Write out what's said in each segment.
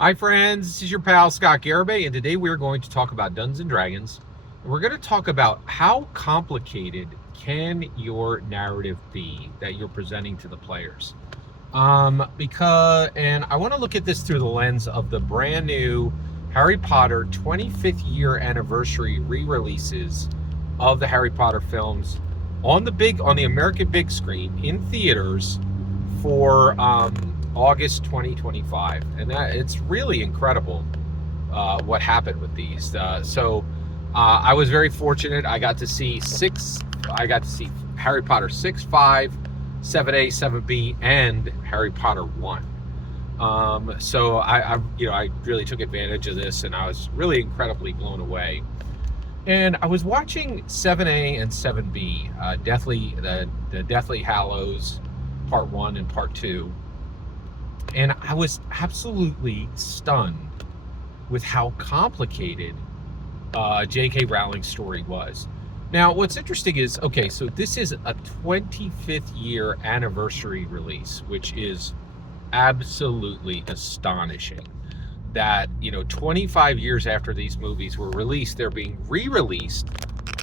Hi friends, this is your pal Scott Garibay, and today we're going to talk about Dungeons and Dragons. And we're going to talk about how complicated can your narrative be that you're presenting to the players. And I want to look at this through the lens of the brand new Harry Potter 25th year anniversary re-releases of the Harry Potter films on the American big screen in theaters for August 2025, and that it's really incredible what happened with these. I was very fortunate. I got to see Harry Potter 6, 5, 7A, 7B, and Harry Potter 1. I really took advantage of this, and I was really incredibly blown away. And I was watching 7A and 7B, the Deathly Hallows Part 1 and Part 2. And I was absolutely stunned with how complicated J.K. Rowling's story was. Now, what's interesting is, okay, so this is a 25th year anniversary release, which is absolutely astonishing. That, 25 years after these movies were released, they're being re-released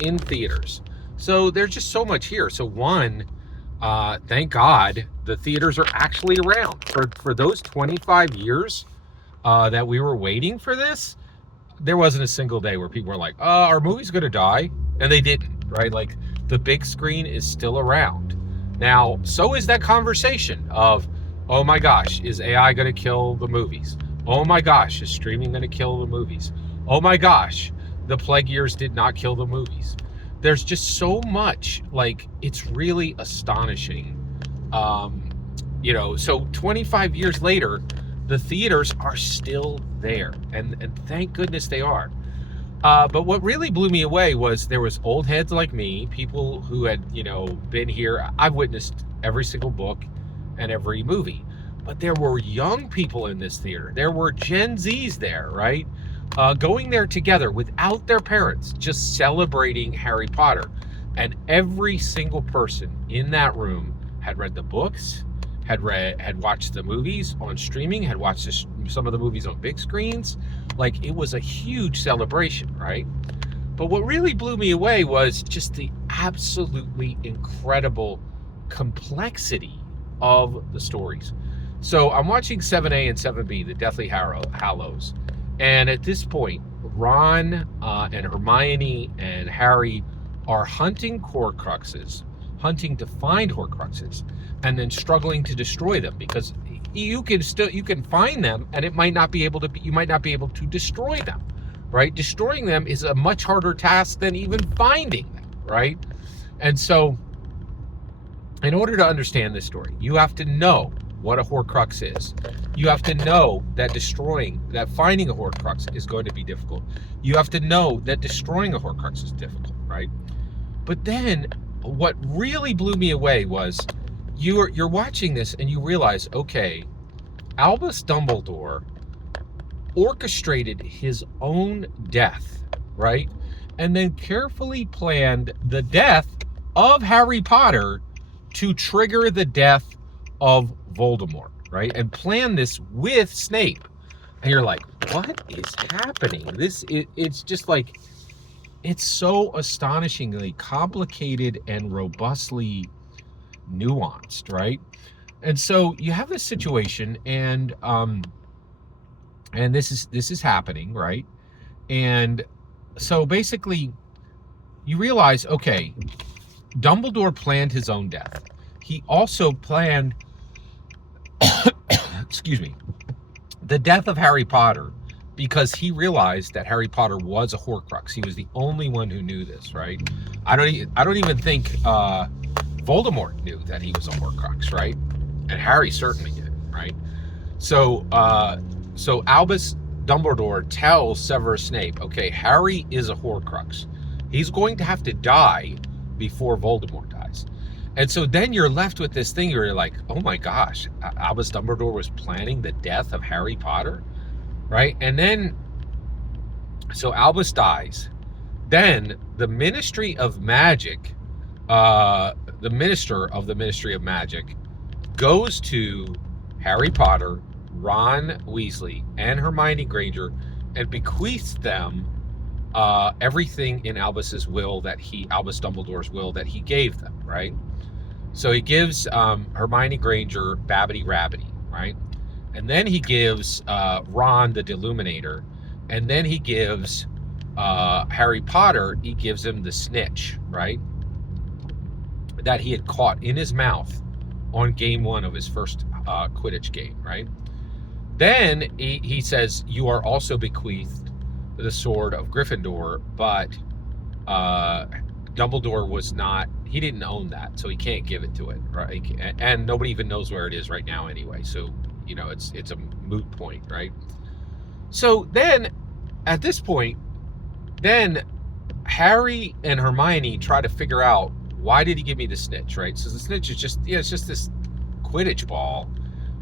in theaters. So there's just so much here. So one, thank God the theaters are actually around. For those 25 years that we were waiting for this, there wasn't a single day where people were like, our movie's going to die. And they didn't, right? Like, the big screen is still around. Now, so is that conversation of, oh my gosh, is AI going to kill the movies? Oh my gosh, is streaming going to kill the movies? Oh my gosh, the plague years did not kill the movies. There's just so much, like, it's really astonishing. So 25 years later, the theaters are still there, and thank goodness they are. But what really blew me away was there was old heads like me, people who had, been here. I've witnessed every single book and every movie, but there were young people in this theater. There were Gen Zs there, right? Going there together without their parents, just celebrating Harry Potter. And every single person in that room had read the books, had watched the movies on streaming, had watched some of the movies on big screens. Like, it was a huge celebration, right? But what really blew me away was just the absolutely incredible complexity of the stories. So I'm watching 7A and 7B, the Deathly Hallows. And at this point, Ron and Hermione and Harry are hunting Horcruxes, hunting to find Horcruxes, and then struggling to destroy them, because you can find them, and you might not be able to destroy them, right? Destroying them is a much harder task than even finding them, right? And so, in order to understand this story, you have to know what a Horcrux is. You have to know that finding a Horcrux is going to be difficult. You have to know that destroying a Horcrux is difficult, right? But then, what really blew me away was you're watching this and you realize, okay, Albus Dumbledore orchestrated his own death, right? And then carefully planned the death of Harry Potter to trigger the death of Voldemort, right? And plan this with Snape. And you're like, what is happening? It's just like, it's so astonishingly complicated and robustly nuanced, right? And so you have this situation, and this is happening, right? And so basically you realize, okay, Dumbledore planned his own death. He also planned excuse me, the death of Harry Potter, because he realized that Harry Potter was a Horcrux. He was the only one who knew this, right? I don't even think Voldemort knew that he was a Horcrux, right? And Harry certainly did, right? So Albus Dumbledore tells Severus Snape, okay, Harry is a Horcrux. He's going to have to die before Voldemort dies. And so then you're left with this thing where you're like, oh my gosh, Albus Dumbledore was planning the death of Harry Potter, right? And then, so Albus dies. Then the Ministry of Magic, the minister of the Ministry of Magic, goes to Harry Potter Ron Weasley and Hermione Granger and bequeaths them everything in Albus Dumbledore's will that he gave them, right? So he gives Hermione Granger Babbity Rabbity, right? And then he gives Ron the Deluminator, and then he gives Harry Potter, he gives him the snitch, right? That he had caught in his mouth on game 1 of his first Quidditch game, right? Then he says, you are also bequeathed the sword of Gryffindor, but Dumbledore was not, he didn't own that, so he can't give it to it, right? And nobody even knows where it is right now anyway, so, you know, it's a moot point, right? So then, at this point, then Harry and Hermione try to figure out, why did he give me the snitch, right? So the snitch is just, it's just this Quidditch ball,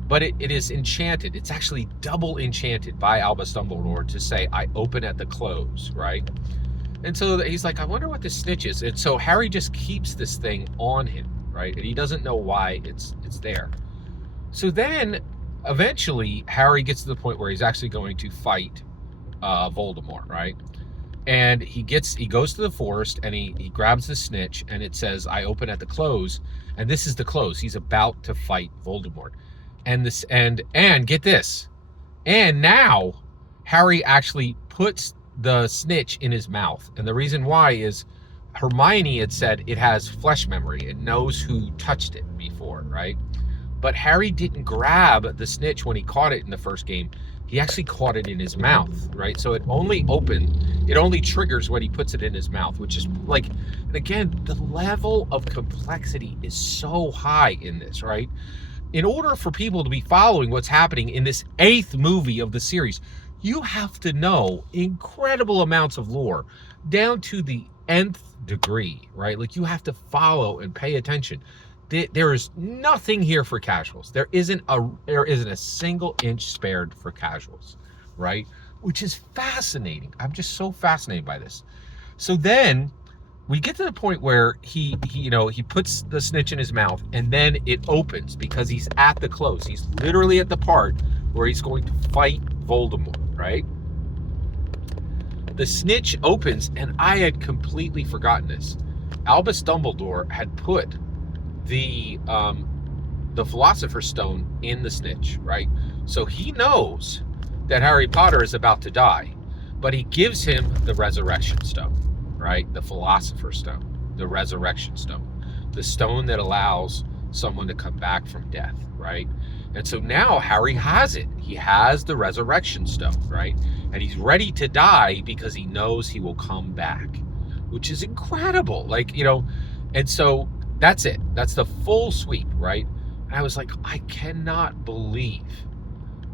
but it is enchanted. It's actually double enchanted by Albus Dumbledore to say, I open at the close, right? And so he's like, I wonder what this snitch is. And so Harry just keeps this thing on him, right? And he doesn't know why it's there. So then, eventually, Harry gets to the point where he's actually going to fight Voldemort, right? And he goes to the forest and he grabs the snitch and it says, I open at the close. And this is the close. He's about to fight Voldemort. And get this. And now Harry actually puts the snitch in his mouth. And the reason why is Hermione had said it has flesh memory. It knows who touched it before, right? But Harry didn't grab the snitch when he caught it in the first game. He actually caught it in his mouth, right? So it only triggers when he puts it in his mouth, which is like, and again, the level of complexity is so high in this, right? In order for people to be following what's happening in this 8th movie of the series, you have to know incredible amounts of lore down to the nth degree, right? Like, you have to follow and pay attention. There is nothing here for casuals. There isn't a single inch spared for casuals, right? Which is fascinating. I'm just so fascinated by this. So then we get to the point where he puts the snitch in his mouth, and then it opens because he's at the close. He's literally at the part where he's going to fight Voldemort, right? The snitch opens, and I had completely forgotten this. Albus Dumbledore had put the Philosopher's Stone in the snitch, right? So he knows that Harry Potter is about to die, but he gives him the Resurrection Stone, right? The Philosopher's Stone, the Resurrection Stone, the stone that allows someone to come back from death, right? And so now Harry has it. He has the Resurrection Stone, right? And he's ready to die because he knows he will come back, which is incredible. Like, and so that's it. That's the full sweep, right? And I was like, I cannot believe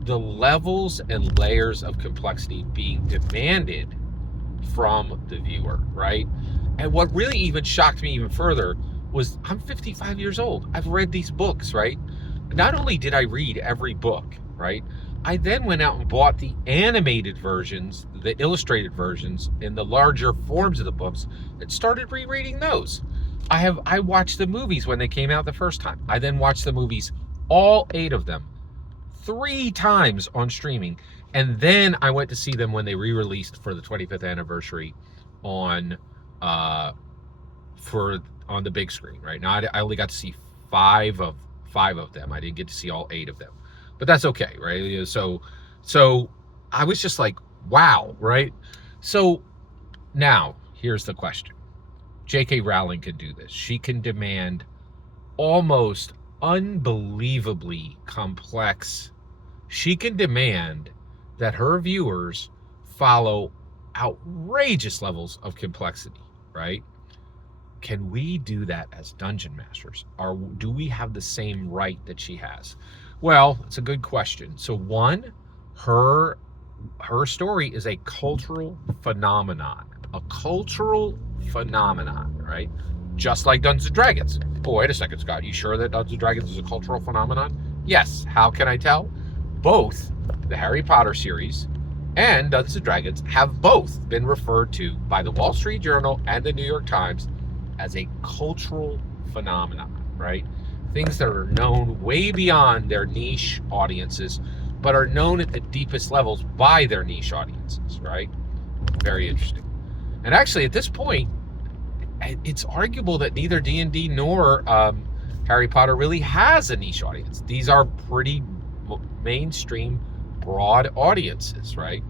the levels and layers of complexity being demanded from the viewer, right? And what really even shocked me even further was I'm 55 years old. I've read these books, right? Not only did I read every book, right? I then went out and bought the animated versions, the illustrated versions, in the larger forms of the books, and started rereading those. I watched the movies when they came out the first time. I then watched the movies, all 8 of them, 3 times on streaming. And then I went to see them when they re-released for the 25th anniversary on the big screen, right? Now I only got to see 5 of them. I didn't get to see all 8 of them. But that's okay, right? So I was just like, wow, right? So now here's the question. J.K. Rowling can do this. She can demand almost unbelievably complex. She can demand that her viewers follow outrageous levels of complexity, right? Can we do that as dungeon masters? Or do we have the same right that she has? Well, it's a good question. So one, her story is a cultural phenomenon. A cultural phenomenon, right? Just like Dungeons & Dragons. Oh, wait a second, Scott. You sure that Dungeons & Dragons is a cultural phenomenon? Yes. How can I tell? Both the Harry Potter series and Dungeons & Dragons have both been referred to by the Wall Street Journal and the New York Times as a cultural phenomenon, right? Things that are known way beyond their niche audiences, but are known at the deepest levels by their niche audiences, right? Very interesting. And actually, at this point, it's arguable that neither D&D nor Harry Potter really has a niche audience. These are pretty mainstream, broad audiences, right?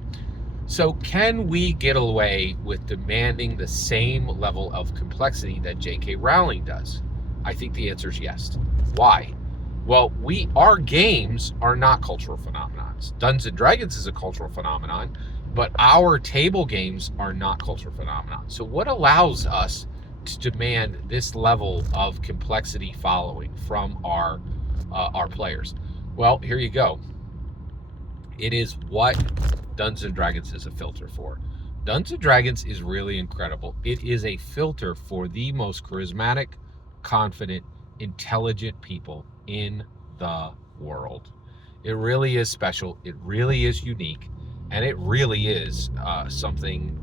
So can we get away with demanding the same level of complexity that J.K. Rowling does? I think the answer is yes. Why? Well, our games are not cultural phenomenons. Dungeons and Dragons is a cultural phenomenon, but our table games are not cultural phenomenon. So what allows us to demand this level of complexity following from our players? Well, here you go. It is what Dungeons and Dragons is a filter for. Dungeons and Dragons is really incredible. It is a filter for the most charismatic, confident, intelligent people in the world. It really is special. It really is unique, and it really is something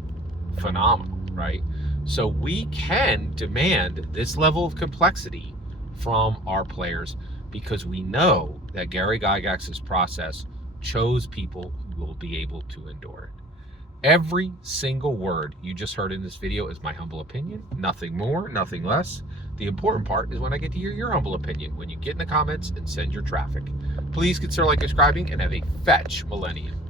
phenomenal, right? So we can demand this level of complexity from our players because we know that Gary Gygax's process chose people who will be able to endure it. Every single word you just heard in this video is my humble opinion. Nothing more, nothing less. The important part is when I get to hear your humble opinion, when you get in the comments and send your traffic. Please consider like, subscribing, and have a fetch millennium.